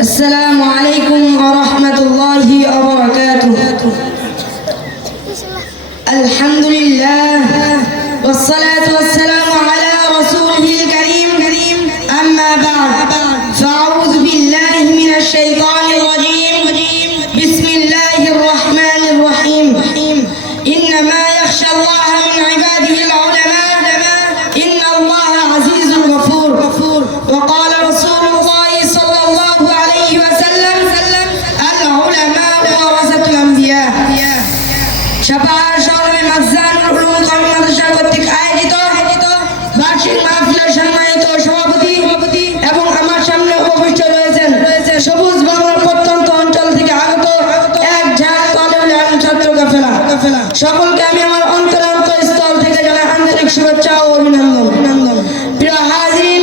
السلام عليكم ورحمة الله وبركاته. الحمد لله والصلاة والسلام على رسوله الكريم. أما بعد فأعوذ بالله من الشيطان الرجيم. بسم الله الرحمن الرحيم. إنما يخشى الله من عباده العلماء إن الله عزيز غفور. وقال رسول الله صلى الله عليه وسلم العلماء ورثة الأنبياء. সাপাহার শহরে মাখজানুল উলুম কওমি মাদ্রাসা কর্তৃক আয়োজিত বার্ষিক মাহফিলের সম্মানিত সভাপতি এবং আমার সামনে উপবিষ্ট রয়েছেন সবুজ বাংলার প্রত্যন্ত অঞ্চল থেকে আগত এক ঝাঁক তালেবুল ইলম ছাত্র কাফেলা। সকলকে আমি আমার অন্তরস্থল থেকে জানাই আন্তরিক শুভেচ্ছা ও অভিনন্দন। প্রিয় হাজিরিন,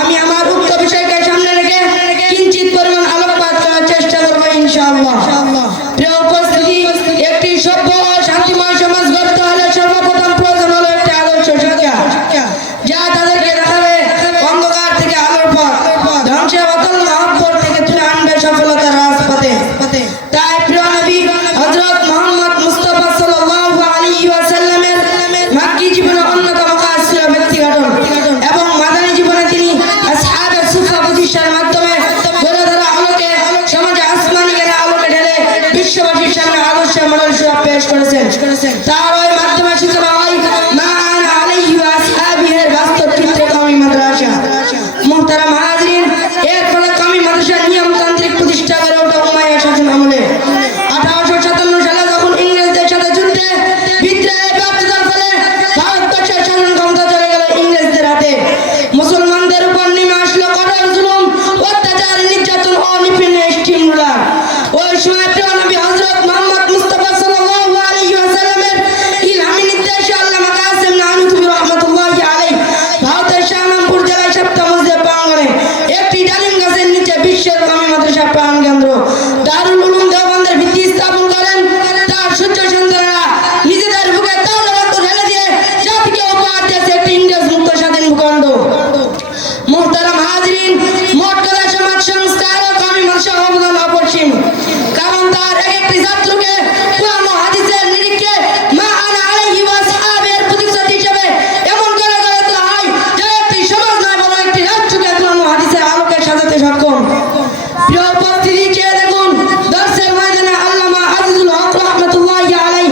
আমি আমার উক্ত বিষয়কে সামনে রেখে কিঞ্চিত পরিমাণ আলোকপাত করার চেষ্টা করবো ইনশাআল্লাহ। প্রিয় উপস্থিতি, একটি সভ্য ও শান্তিময় সমাজ গড়তে হলে সর্বপ্রথম প্রয়োজন হলো একটি আদর্শ শিক্ষা, যা তাদেরকে দেখাবে অন্ধকার থেকে আলোর পথ, ধ্বংসের অতল মহব্বত থেকে তুলে আনবে সফলতার রাজপথে। তাই প্রিয় নবী হযরত মুহাম্মদ মুস্তাফা সাল্লাল্লাহু আলাইহি ওয়াসাল্লামের মাক্কি জীবনে অন্যতম কাজ ছিল ব্যক্তি গঠন এবং মাদানী জীবনে তিনি আসহাবে সুফা প্রতিষ্ঠার মাধ্যমে গড়ে ধরা আলোকে সমাজে আসমানি জ্ঞানের আলোকে ঢেলে বিশ্ববাসীর সামনে আদর্শ মডেল হিসেবে পেশ করেছেন। তার ওই মাধ্যমে সূচনা হয় মা আনা আলাইহি ওয়া আসহাবিহির বাস্তব চিত্রে কওমি মাদ্রাসা। মুহতারাম হাজিরিন, এর ফলে কওমি মাদ্রাসার নিয়মতান্ত্রিক প্রতিষ্ঠা গড়ে ওঠে উমাইয়া শাসন আমলে। 1857 সালে যখন ইংরেজদের সাথে যুদ্ধে বিদ্রোহে ব্যর্থতার ফলে ভারতবর্ষের শাসন ক্ষমতা চলে গেল ইংরেজদের হাতে, মুসলমানদের উপর নেমে আসলো কঠোর জুলুম, অত্যাচার, নির্যাতন ও নিপীড়ন স্টিম রুলার। ওই সময় প্রিয় নবী হযরত মুহাম্মদ মুস্তাফা সাল্লাল্লাহু আলাইহি ওয়াসাল্লামের ইলহামি নির্দেশে আল্লামা কাসেম নানুতুবি রাহমাতুল্লাহি আলাইহি ভারতের শাহনামপুর জেলায় সপ্তম মসজিদ প্রাঙ্গণে একটি ডালিম গাছের নিচে বিশ্বের কওমি মাদ্রাসা প্রাণ কেন্দ্র দারুল উলুম দেওবন্দের ভিত্তি স্থাপন করেন। তার সূর্য সন্তানেরা নিজেদের বুকে তাজা রক্ত ঢেলে দিয়ে জাতিকে উপহার দিয়েছে একটি ইংরেজ মুক্ত স্বাধীন ভূখণ্ড। মুহতারাম হাজিরিন, মোট কথা সমাজ সংস্কার ও কওমি মাদ্রাসা অবদান অপরিসীম, কারণ তার একটি ছাত্রকে কোরআন ও হাদিসের নিরীক্ষে মা আনা আলাইহি ওয়া আসহাবিহির প্রতিষ্ঠাতা হিসেবে এমন করে গড়ে তোলা হয় যে একটি সমাজ নয় বরং একটি রাষ্ট্রকে কোরআন ও হাদিসের আলোকে সাজাতে সক্ষম। প্রিয় উপস্থিতি, চেয়ে দেখুন দর্শের ময়দানে আল্লামা আজিজুল হক রাহমাতুল্লাহি আলাইহি,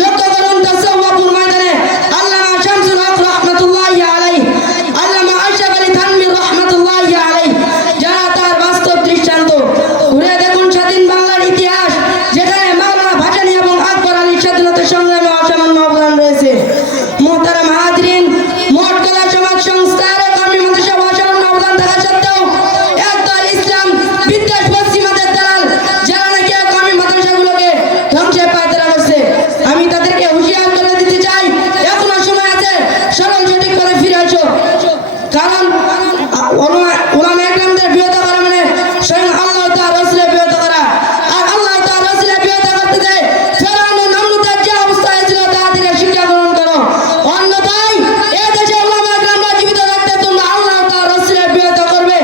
লক্ষ্য করুন তাসাউফুর ময়দানে আল্লামা শামসুল হক রাহমাতুল্লাহি আলাইহি, আল্লামা আশরাফ আলী থানভীর রাহমাতুল্লাহি আলাইহি, যারা তার বাস্তব দৃষ্টান্ত। ঘুরে দেখুন স্বাধীন বাংলার ইতিহাস, যেখানে মাওলানা ভাসানী এবং আকবর আলীর স্বাধীনতা সংগ্রামে অসামান্য অবদান রয়েছে। মুহতারাম হাজিরিন, মোট কথা সমাজ সংস্কারে কওমি মাদ্রাসা অসামান্য অবদান থাকা সত্ত্বেও একদল ইসলাম বিদ্বেষ পশ্চিমাদের দালাল, যারা নাকি কওমি মাদ্রাসাগুলোকে ধ্বংসের পায়তারা করছে, আমি তাদেরকে হুঁশিয়ার করে দিতে চাই, এখনো সময় আছে, সরল সঠিক পথে ফিরে আসো। কারণ উলামা একরামদের বিরোধিতা করা মানে স্বয়ং আল্লাহ তাআলা রাসূলের বিরোধিতা করা, আর আল্লাহ তাআলা রাসূলের বিরোধিতা করতে দেয় ফেরাউন ও নমরুদের যে অবস্থায় ছিল তা থেকে শিক্ষা গ্রহণ করো। অন্যথায় এই দেশে উলামা একরামরা জীবিত থাকতে তোমরা আল্লাহ তাআলা রাসূলের বিরোধিতা করবে,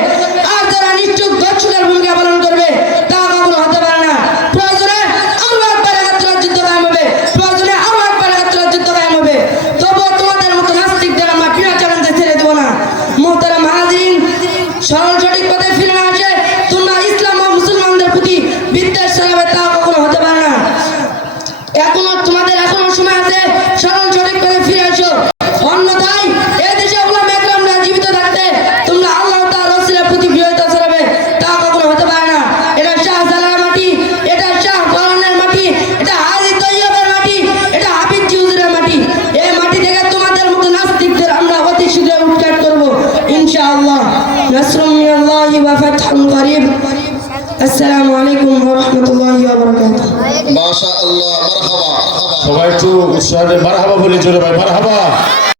আর যারা নিশ্চুপ দর্শকের ভূমিকা পালন করবে তা কখনো হতে পারে না। প্রয়োজনে আরো একবার একাত্তর যুদ্ধ কায়েম হবে, প্রয়োজনে আরো একবার একাত্তর যুদ্ধ কায়েম হবে, তবুও তোমাদের মতো নাস্তিকদের আমরা বিনা চ্যালেঞ্জে ছেড়ে দেবো না। মুহতারাম হাজিরিন, সরল সঠিক পথে ফিরে না আসে তোমরা ইসলাম ও মুসলমানদের প্রতি বিদ্বেষ ছড়াবে, তা কখনো হতে পারে না। তোমাদের এখনো সময় আছে, সরল সঠিক পথে ফিরে আসো। অন্যথায় এই দেশে উলামা একরামরা জীবিত থাকতে তোমরা আল্লাহ তাআলা রাসূলের প্রতি বিরোধিতা ছড়াবে, তা কখনো হতে পারে না। এটা শাহজালালের মাটি, এটা শাহ ফরানের মাটি, এটা হাজী তৈয়বের মাটি, এটা হাফিজ হুজুরের মাটি। এই মাটি থেকে তোমাদের মতো নাস্তিকদের আমরা অতি শীঘ্রই উৎখাত করব ইনশাআল্লাহ। নাসরুম মিনাল্লাহি ওয়া ফাতহুন করিব। আসসালামু আলাইকুম ওয়া রাহমাতুল্লাহি ওয়া বারাকাতুহু। মাশাআল্লাহ, মারহাবা। সবাই একটু উৎসাহে মারহাবা বলে জোরে ভাই মারহাবা।